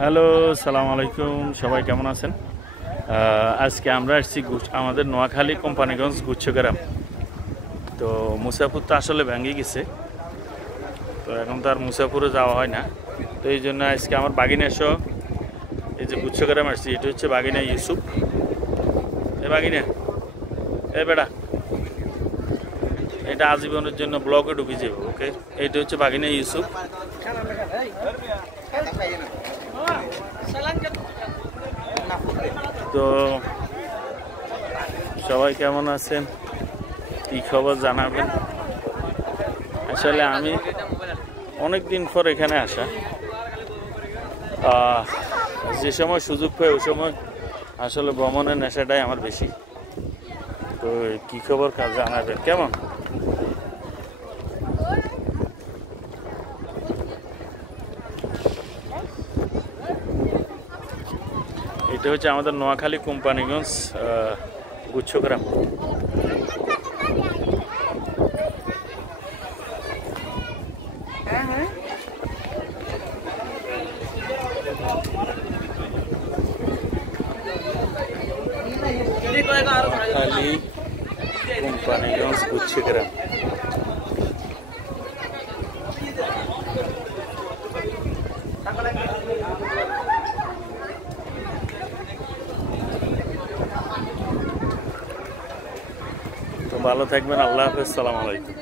Hello, সালামু আলাইকুম। সবাই কেমন আছেন? আজকে আমরা আসছি আমাদের নোয়াখালী কোম্পানিগঞ্জ গুচ্ছগ্রাম। তো মুসাফুর তো আসলে ভেঙে গেছে, তো এখন তো আর মুসাফুরে যাওয়া হয় না। তো এই জন্য আজকে আমার বাগিনা সহ এই যে গুচ্ছগ্রাম আসছি। এটা হচ্ছে বাগিনা ইউসুফ। বাগিনা, বেটা, এটা আজীবনের জন্য ব্লগে ঢুকে যাবে। ওকে, এটা হচ্ছে বাগিনা ইউসুফ। তো সবাই কেমন আছেন, কি খবর জানাবেন। আসলে আমি অনেক দিন পর এখানে আসা, যে সময় সুযোগ পাই ওই সময় আসলে ভ্রমণের নেশাটাই আমার বেশি। তো কি খবর জানাবেন কেমন। এটা হচ্ছে আমাদের নোয়াখালী কোম্পানিগঞ্জ গুচ্ছগ্রাম। নোয়াখালী কোম্পানিগঞ্জ গুচ্ছগ্রাম। তো ভালো থাকবেন, আল্লাহ হাফেজ, সালাম আলাইকুম।